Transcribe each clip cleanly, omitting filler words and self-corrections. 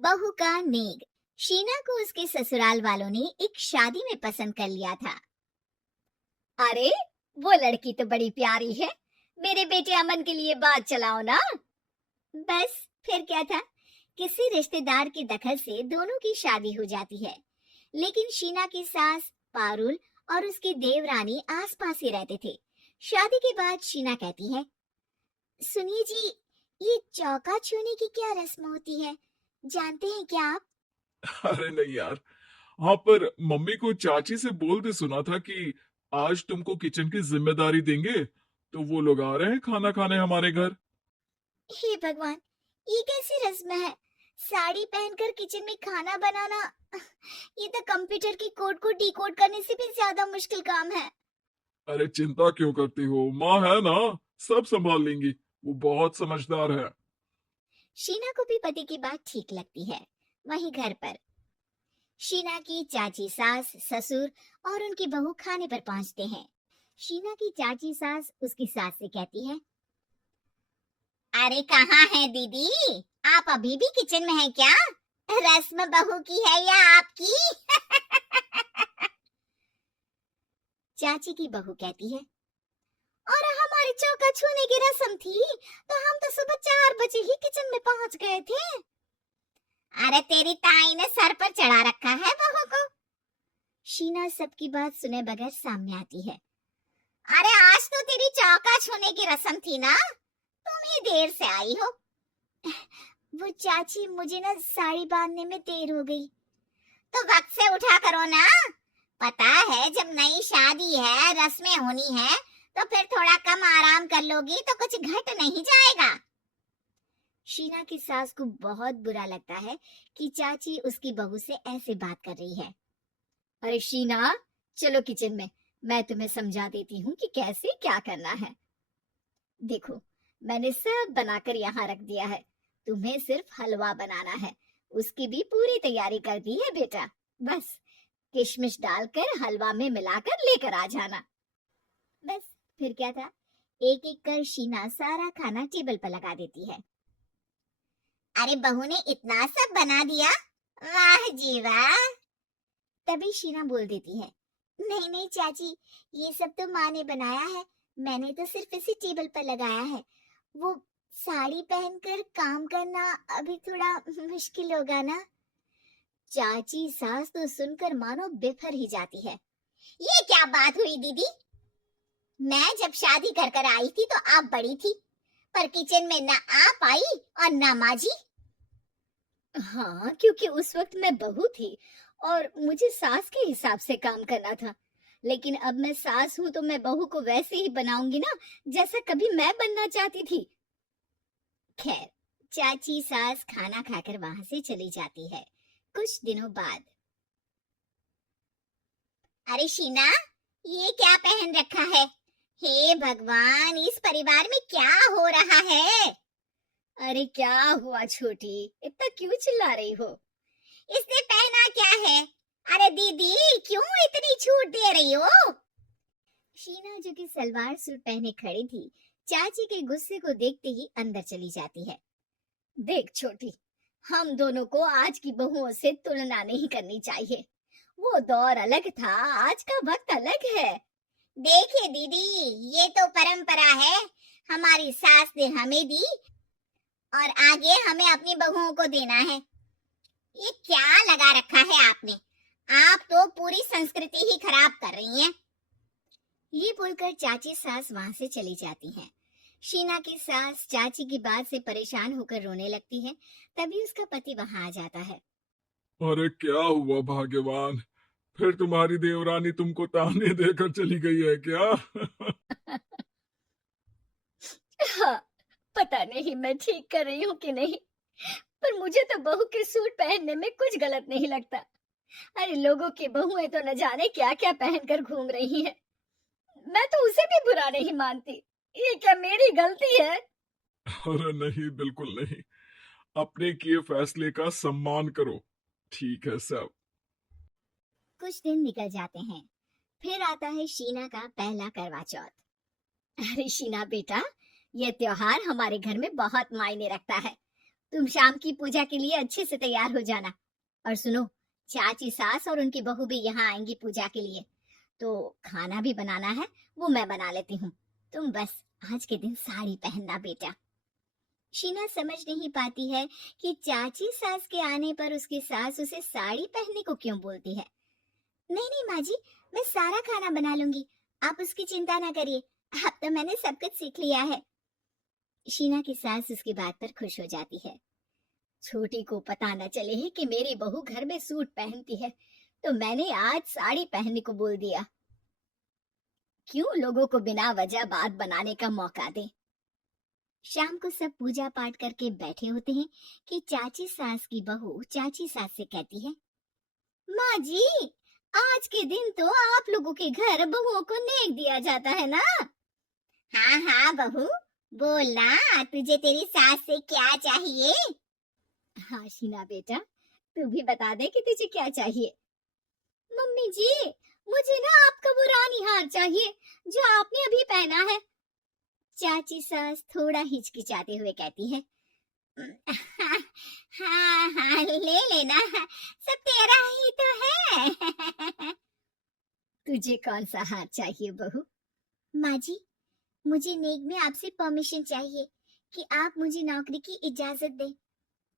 बहू का नेग। शीना को उसके ससुराल वालों ने एक शादी में पसंद कर लिया था। अरे, वो लड़की तो बड़ी प्यारी है। मेरे बेटे अमन के लिए बात चलाओ ना। बस, फिर क्या था। किसी रिश्तेदार के दखल से दोनों की शादी हो जाती है। लेकिन शीना की सास पारुल और उसकी देवरानी आसपास ही रहते थे। शादी के बाद शीना कहती है, सुनिए जी, ये चौका छूने की क्या रस्म होती है, जानते हैं क्या आप? अरे नहीं यार। हाँ, पर मम्मी को चाची से बोलते सुना था कि आज तुमको किचन की जिम्मेदारी देंगे, तो वो लोग आ रहे हैं खाना खाने हमारे घर। हे भगवान, ये कैसी रस्म है? साड़ी पहनकर किचन में खाना बनाना, ये तो कंप्यूटर की कोड को डिकोड करने से भी ज्यादा मुश्किल काम है। अरे चिंता क्यों करती हो, माँ है ना, सब संभाल लेंगी। वो बहुत समझदार है। शीना को भी पति की बात ठीक लगती है। वहीं घर पर शीना की चाची सास ससुर और उनकी बहू खाने पर पहुंचते हैं। शीना की चाची सास उसकी सास से कहती है, अरे कहाँ है दीदी, आप अभी भी किचन में हैं क्या? रस्म बहू की है या आपकी? चाची की बहू कहती है, और हमारी चौका छूने की रस्म थी तो हम तो सुबह 4 बजे ही किचन में पहुंच गए थे। अरे तेरी ताई ने सर पर चढ़ा रखा है बहू को। शीना सबकी बात सुने बगैर सामने आती है। अरे आज तो तेरी चौका छूने की रस्म थी ना, तुम ही देर से आई हो। वो चाची, मुझे ना साड़ी बांधने में देर हो गई। तो वक्त से उठा करो ना। पता है जब नई शादी है, रस्में होनी है, तो फिर थोड़ा कम आराम कर लोगी तो कुछ घट नहीं जाएगा। शीना की सास को बहुत बुरा लगता है कि चाची उसकी बहू से ऐसे बात कर रही है। अरे शीना, चलो किचन में, मैं तुम्हें समझा देती हूँ कि कैसे क्या करना है। देखो, मैंने सब बनाकर यहाँ रख दिया है, तुम्हें सिर्फ हलवा बनाना है। उसकी भी पूरी तैयारी कर दी है बेटा। बस किशमिश डालकर हलवा में मिलाकर लेकर आ जाना। बस, फिर क्या था। एक एक कर शीना सारा खाना टेबल पर लगा देती है। अरे बहू ने इतना सब बना दिया, वाह जी वाह। तभी शीना बोल देती है, नहीं नहीं चाची, ये सब तो माँ ने बनाया है, मैंने तो सिर्फ इसी टेबल पर लगाया है। वो साड़ी पहनकर काम करना अभी थोड़ा मुश्किल होगा ना। चाची सास तो सुनकर मानो बिफर ही जाती है। ये क्या बात हुई दीदी, मैं जब शादी कर कर आई थी तो आप बड़ी थी, पर किचन में ना आप आई और ना माँ जी। हाँ, क्योंकि उस वक्त मैं बहू थी और मुझे सास के हिसाब से काम करना था। लेकिन अब मैं सास हूँ तो मैं बहू को वैसे ही बनाऊंगी ना, जैसा कभी मैं बनना चाहती थी। खैर, चाची सास खाना खाकर वहां से चली जाती है। कुछ दिनों बाद, अरे शीना, ये क्या पहन रखा है? हे भगवान, इस परिवार में क्या हो रहा है? अरे क्या हुआ छोटी, इतना क्यों चिल्ला रही हो? इसने पहना क्या है? अरे दीदी, क्यों इतनी छूट दे रही हो? शीना जो कि सलवार सूट पहने खड़ी थी, चाची के गुस्से को देखते ही अंदर चली जाती है। देख छोटी, हम दोनों को आज की बहुओं से तुलना नहीं करनी चाहिए। वो दौर अलग था, आज का वक्त अलग है। देखिए दीदी, ये तो परंपरा है, हमारी सास ने हमें दी और आगे हमें अपनी बहुओं को देना है। ये क्या लगा रखा है आपने? आप तो पूरी संस्कृति ही खराब कर रही हैं। ये बोलकर चाची सास वहां से चली जाती हैं। शीना की सास चाची की बात से परेशान होकर रोने लगती है। तभी उसका पति वहां आ जाता है। अरे क्या हुआ भाग्यवान, फिर तुम्हारी देवरानी तुमको ताने देकर चली गई है क्या? हाँ, पता नहीं मैं ठीक कर रही हूँ कि नहीं, पर मुझे तो बहू के सूट पहनने में कुछ गलत नहीं लगता। अरे लोगों की बहुएं तो न जाने क्या क्या पहनकर घूम रही हैं। मैं तो उसे भी बुरा नहीं मानती। ये क्या मेरी गलती है? अरे नहीं, बिल्कुल नहीं। अपने किए फैसले का सम्मान करो। ठीक है सब। कुछ दिन निकल जाते हैं। फिर आता है शीना का पहला करवा चौथ। अरे शीना बेटा, ये त्योहार हमारे घर में बहुत मायने रखता है। तुम शाम की पूजा के लिए अच्छे से तैयार हो जाना। और सुनो, चाची सास और उनकी बहू भी यहाँ आएंगी पूजा के लिए, तो खाना भी बनाना है, वो मैं बना लेती हूँ। तुम बस आज के दिन साड़ी पहनना बेटा। शीना समझ नहीं पाती है कि चाची सास के आने पर उसकी सास उसे साड़ी पहनने को क्यों बोलती है। नहीं नहीं माँ जी, मैं सारा खाना बना लूंगी, आप उसकी चिंता ना करिए, अब तो मैंने सब कुछ सीख लिया है। शीना की सास उसकी बात पर खुश हो जाती है। छोटी को पता न चले है कि मेरी बहू घर में सूट पहनती है, तो मैंने आज साड़ी पहनने को बोल दिया। क्यों लोगों को बिना वजह बात बनाने का मौका दे। शाम को सब पूजा पाठ करके बैठे होते हैं कि चाची सास की बहू चाची सास से कहती है, माँ जी, आज के दिन तो आप लोगों के घर बहुओं को नेक दिया जाता है ना। हाँ हाँ बहू, बोलना, तुझे तेरी सास से क्या चाहिए। हाँ शीना बेटा, तू भी बता दे कि तुझे क्या चाहिए। मम्मी जी, मुझे ना आपका वो रानी हार चाहिए जो आपने अभी पहना है। चाची सास थोड़ा हिचकिचाते हुए कहती है, हाँ हाँ ले लेना, सब तेरा ही तो है। तुझे कौन सा हार चाहिए बहू। माँ जी, मुझे नेक में आपसे परमिशन चाहिए कि आप मुझे नौकरी की इजाजत दें।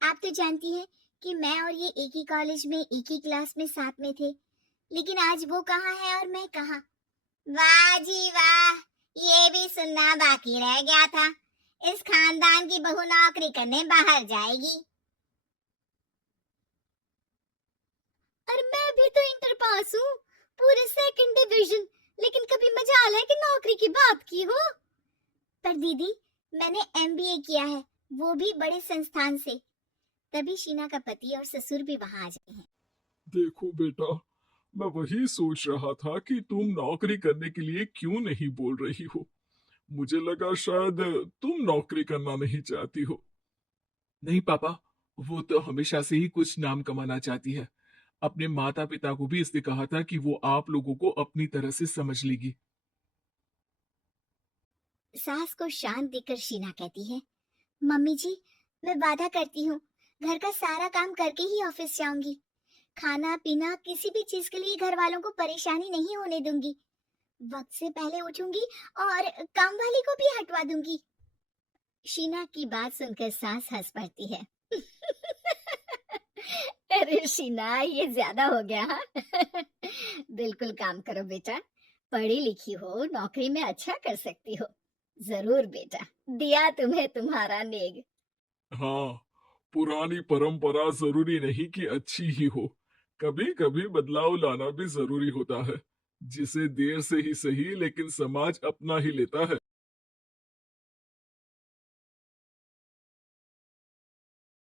आप तो जानती हैं कि मैं और ये एक ही कॉलेज में एक ही क्लास में साथ में थे, लेकिन आज वो कहाँ है और मैं कहाँ। वाह जी वाह, ये भी सुनना बाकी रह गया था, इस खानदान की बहू नौकरी करने बाहर जाएगी। और मैं भी तो इंटर पास हूँ, पूरे सेकंड डिवीजन, लेकिन कभी मजाल है कि नौकरी की बात की हो। पर दीदी, मैंने एमबीए किया है, वो भी बड़े संस्थान से। तभी शीना का पति और ससुर भी वहां आ जाते हैं। देखो बेटा, मैं वही सोच रहा था कि तुम नौकरी करने के लिए क्यों नहीं बोल रही हो। मुझे लगा शायद तुम नौकरी करना नहीं चाहती हो। नहीं पापा, वो तो हमेशा से ही कुछ नाम कमाना चाहती है। अपने माता पिता को भी इसने कहा था कि वो आप लोगों को अपनी तरह से समझ लेगी। सास को शांत देखकर शीना कहती है, मम्मी जी, मैं वादा करती हूँ, घर का सारा काम करके ही ऑफिस जाऊंगी। खाना पीना किसी भी चीज के लिए घर वालों को परेशानी नहीं होने दूंगी। वक्त से पहले उठूंगी और काम वाली को भी हटवा दूंगी। शीना की बात सुनकर सास हंस पड़ती है। अरे शीना, ये ज्यादा हो गया हाँ? बिल्कुल काम करो बेटा, पढ़ी लिखी हो, नौकरी में अच्छा कर सकती हो। जरूर बेटा, दिया तुम्हें तुम्हारा नेग। हाँ, पुरानी परंपरा जरूरी नहीं कि अच्छी ही हो, कभी कभी बदलाव लाना भी जरूरी होता है, जिसे देर से ही सही लेकिन समाज अपना ही लेता है।